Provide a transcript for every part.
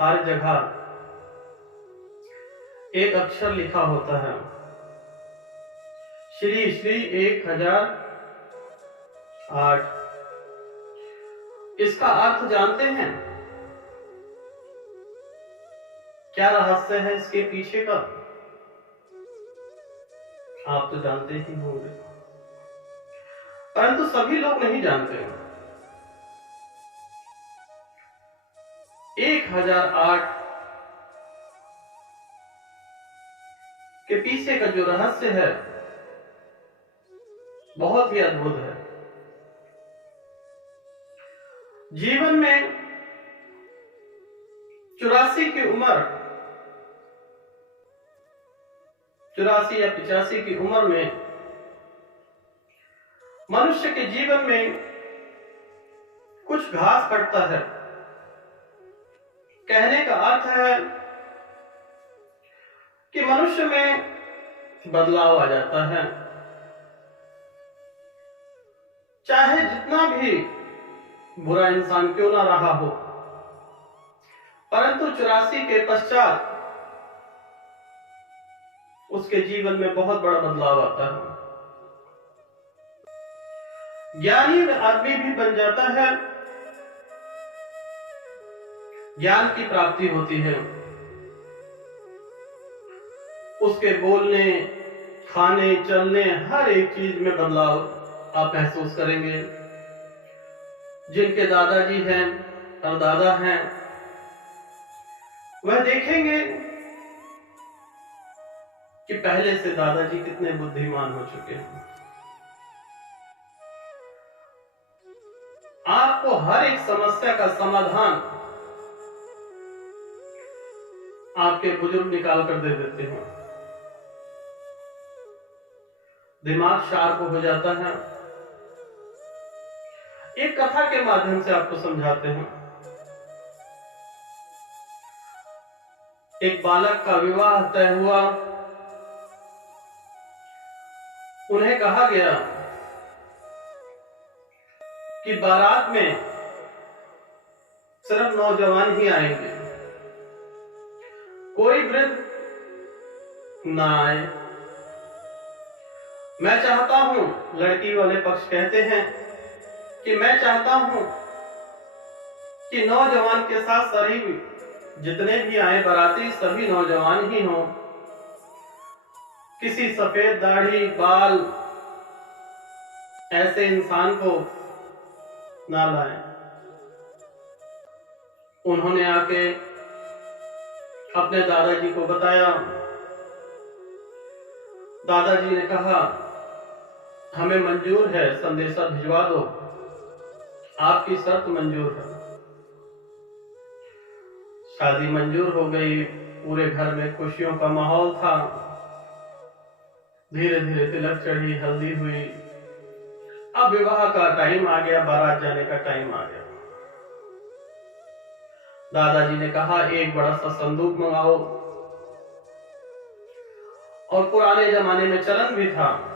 हर जगह एक अक्षर लिखा होता है, श्री श्री 1008। इसका अर्थ जानते हैं? क्या रहस्य है इसके पीछे का? आप तो जानते ही होंगे, परंतु सभी लोग नहीं जानते। 1008 के पीछे का जो रहस्य है बहुत ही अद्भुत है। जीवन में 84 की उम्र, 84 या 85 की उम्र में मनुष्य के जीवन में कुछ घास कटता है। कहने का अर्थ है कि मनुष्य में बदलाव आ जाता है। चाहे जितना भी बुरा इंसान क्यों ना रहा हो, परंतु 84 के पश्चात उसके जीवन में बहुत बड़ा बदलाव आता है। ज्ञानी आदमी भी बन जाता है, ज्ञान की प्राप्ति होती है। उसके बोलने, खाने, चलने, हर एक चीज में बदलाव आप महसूस करेंगे। जिनके दादाजी हैं और दादा हैं, वह देखेंगे कि पहले से दादाजी कितने बुद्धिमान हो चुके हैं। आपको हर एक समस्या का समाधान आपके बुजुर्ग निकाल कर दे देते हैं। दिमाग शार्प हो जाता है। एक कथा के माध्यम से आपको समझाते हैं। एक बालक का विवाह तय हुआ। उन्हें कहा गया कि बारात में सिर्फ नौजवान ही आएंगे, कोई वृद्ध ना आए। मैं चाहता हूं, लड़की वाले पक्ष कहते हैं कि मैं चाहता हूं कि नौजवान के साथ सभी जितने भी आए बाराती सभी नौजवान ही हों। किसी सफेद दाढ़ी बाल ऐसे इंसान को ना लाएं। उन्होंने आके अपने दादाजी को बताया। दादाजी ने कहा, हमें मंजूर है, संदेशा भिजवा दो, आपकी शर्त मंजूर है। शादी मंजूर हो गई। पूरे घर में खुशियों का माहौल था। धीरे धीरे तिलक चढ़ी, हल्दी हुई। अब विवाह का टाइम आ गया, बारात जाने का टाइम आ गया। दादाजी ने कहा, एक बड़ा सा संदूक मंगाओ। और पुराने जमाने में चलन भी था,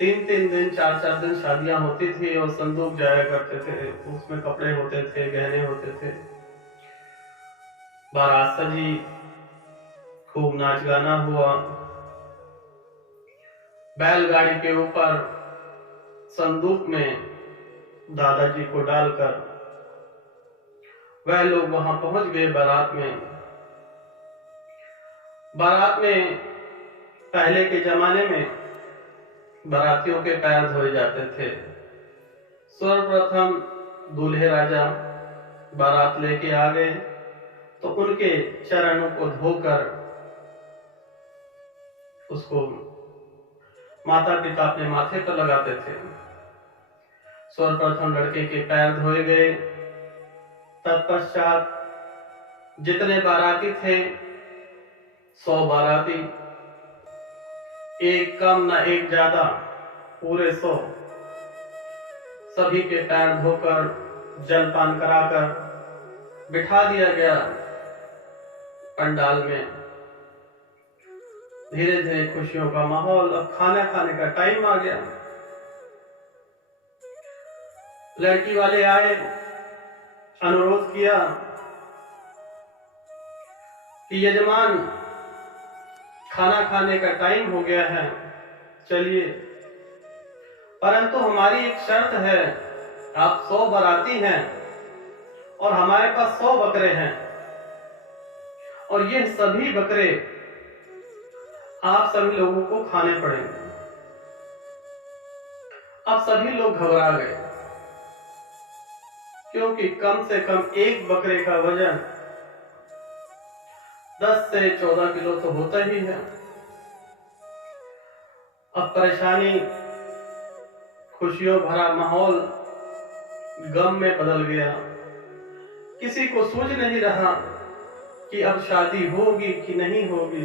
3-3 दिन 4-4 दिन शादियां होती थी और संदूक जाया करते थे। उसमें कपड़े होते थे, गहने होते थे। बारात सजी, खूब नाच गाना हुआ। बैलगाड़ी के ऊपर संदूक में दादाजी को डालकर वह लोग वहां पहुंच गए बारात में। बारात में पहले के जमाने में बारातियों के पैर धोए जाते थे। सर्वप्रथम दूल्हे राजा बारात लेके आ गए तो उनके चरणों को धोकर उसको माता पिता अपने माथे पर लगाते थे। सर्वप्रथम लड़के के पैर धोए गए। तत्पश्चात जितने बाराती थे, 100 बाराती, एक कम न एक ज्यादा, पूरे 100, सभी के पैर धोकर जलपान कराकर बिठा दिया गया पंडाल में। धीरे धीरे खुशियों का माहौल। अब खाना खाने का टाइम आ गया। लड़की वाले आए, अनुरोध किया कि यजमान खाना खाने का टाइम हो गया है, चलिए, परंतु हमारी एक शर्त है, आप 100 बाराती हैं और हमारे पास 100 बकरे हैं और ये सभी बकरे आप सभी लोगों को खाने पड़ेंगे। अब सभी लोग घबरा गए, क्योंकि कम से कम एक बकरे का वजन 10 से 14 किलो तो होता ही है। अब परेशानी, खुशियों भरा माहौल गम में बदल गया। किसी को सूझ नहीं रहा कि अब शादी होगी कि नहीं होगी।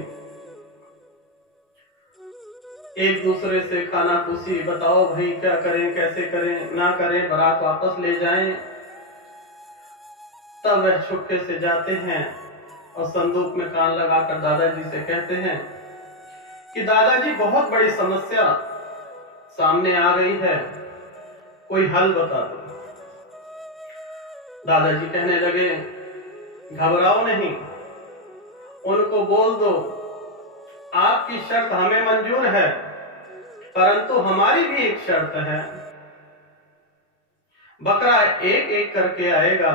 एक दूसरे से खाना पूछी, बताओ भाई क्या करें, कैसे करें, ना करें, बारात वापस ले जाएं। तब वह छुपके से जाते हैं और संदूक में कान लगाकर दादाजी से कहते हैं कि दादाजी बहुत बड़ी समस्या सामने आ गई है, कोई हल बता दो। दादाजी कहने लगे, घबराओ नहीं, उनको बोल दो आपकी शर्त हमें मंजूर है, परंतु हमारी भी एक शर्त है, बकरा एक एक करके आएगा।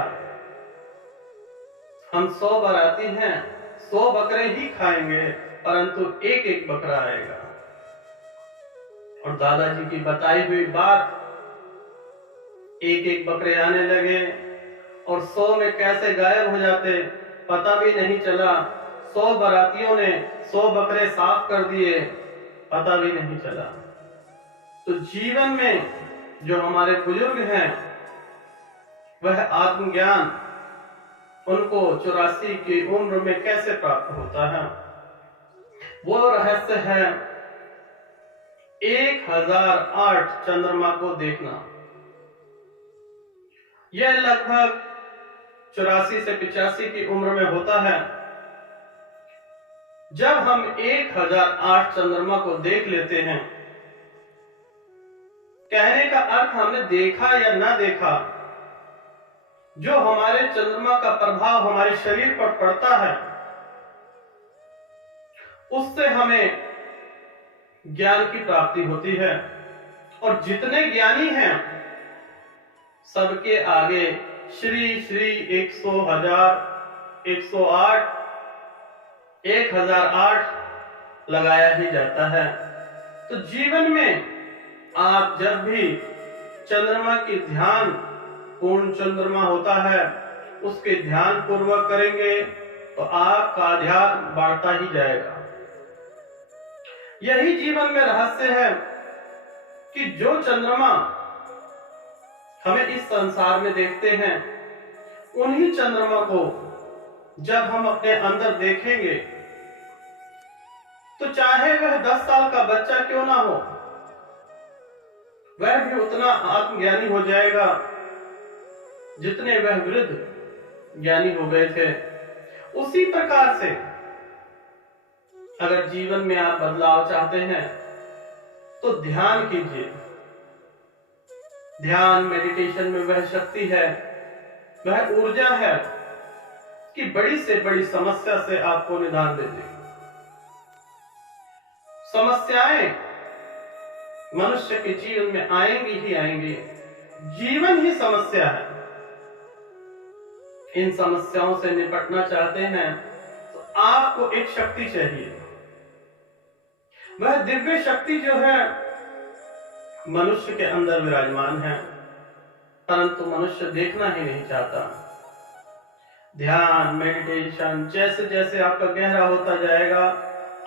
हम 100 बाराती हैं, 100 बकरे ही खाएंगे, परंतु एक एक बकरा आएगा। और दादाजी की बताई हुई बात, एक एक बकरे आने लगे और 100 में कैसे गायब हो जाते पता भी नहीं चला। 100 बारातियों ने 100 बकरे साफ कर दिए, पता भी नहीं चला। तो जीवन में जो हमारे बुजुर्ग हैं, वह आत्मज्ञान उनको 84 की उम्र में कैसे प्राप्त होता है, वो रहस्य है 1008 चंद्रमा को देखना। यह लगभग 84 से 85 की उम्र में होता है। जब हम 1008 चंद्रमा को देख लेते हैं, कहने का अर्थ हमने देखा या ना देखा, जो हमारे चंद्रमा का प्रभाव हमारे शरीर पर पड़ता है, उससे हमें ज्ञान की प्राप्ति होती है। और जितने ज्ञानी हैं, सबके आगे श्री श्री 100 1000 108 1008 लगाया ही जाता है। तो जीवन में आप जब भी चंद्रमा की ध्यान, पूर्ण चंद्रमा होता है, उसके ध्यान पूर्वक करेंगे तो आपका अध्यात्म बढ़ता ही जाएगा। यही जीवन में रहस्य है कि जो चंद्रमा हमें इस संसार में देखते हैं, उन्हीं चंद्रमा को जब हम अपने अंदर देखेंगे, तो चाहे वह 10 साल का बच्चा क्यों ना हो, वह भी उतना आत्मज्ञानी हो जाएगा जितने वह वृद्ध ज्ञानी हो गए थे। उसी प्रकार से अगर जीवन में आप बदलाव चाहते हैं तो ध्यान कीजिए। ध्यान, मेडिटेशन में वह शक्ति है, वह ऊर्जा है कि बड़ी से बड़ी समस्या से आपको निदान दे देगी। समस्याएं मनुष्य के जीवन में आएंगी ही आएंगी, जीवन ही समस्या है। इन समस्याओं से निपटना चाहते हैं तो आपको एक शक्ति चाहिए। वह दिव्य शक्ति जो है मनुष्य के अंदर विराजमान है, परंतु मनुष्य देखना ही नहीं चाहता। ध्यान, मेडिटेशन जैसे जैसे आपका गहरा होता जाएगा,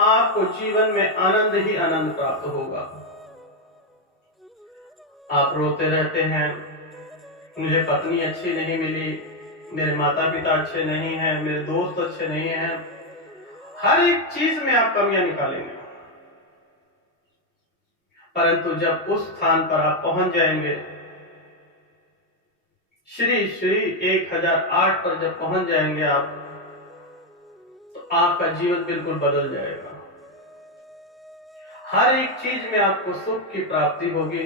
आपको जीवन में आनंद ही आनंद प्राप्त होगा। आप रोते रहते हैं, मुझे पत्नी अच्छी नहीं मिली, मेरे माता पिता अच्छे नहीं हैं, मेरे दोस्त अच्छे नहीं हैं, हर एक चीज में आप कमियां निकालेंगे। परंतु जब उस स्थान पर आप पहुंच जाएंगे, श्री श्री 1008 पर जब पहुंच जाएंगे आप, तो आपका जीवन बिल्कुल बदल जाएगा। हर एक चीज में आपको सुख की प्राप्ति होगी,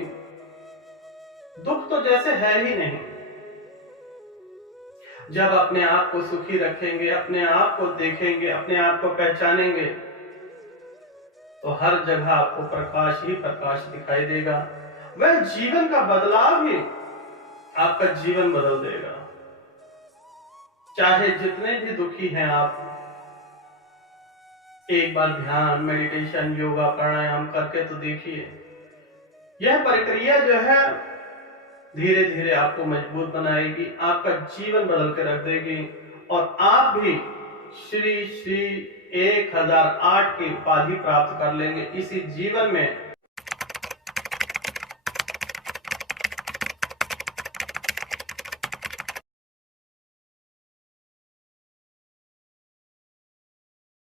दुख तो जैसे है ही नहीं। जब अपने आप को सुखी रखेंगे, अपने आप को देखेंगे, अपने आप को पहचानेंगे, तो हर जगह आपको प्रकाश ही प्रकाश दिखाई देगा। वह जीवन का बदलाव ही आपका जीवन बदल देगा। चाहे जितने भी दुखी हैं आप, एक बार ध्यान, मेडिटेशन, योगा, प्राणायाम करके तो देखिए। यह प्रक्रिया जो है धीरे धीरे आपको मजबूत बनाएगी, आपका जीवन बदल के रख देगी और आप भी श्री श्री 1008 की उपाधि प्राप्त कर लेंगे। इसी जीवन में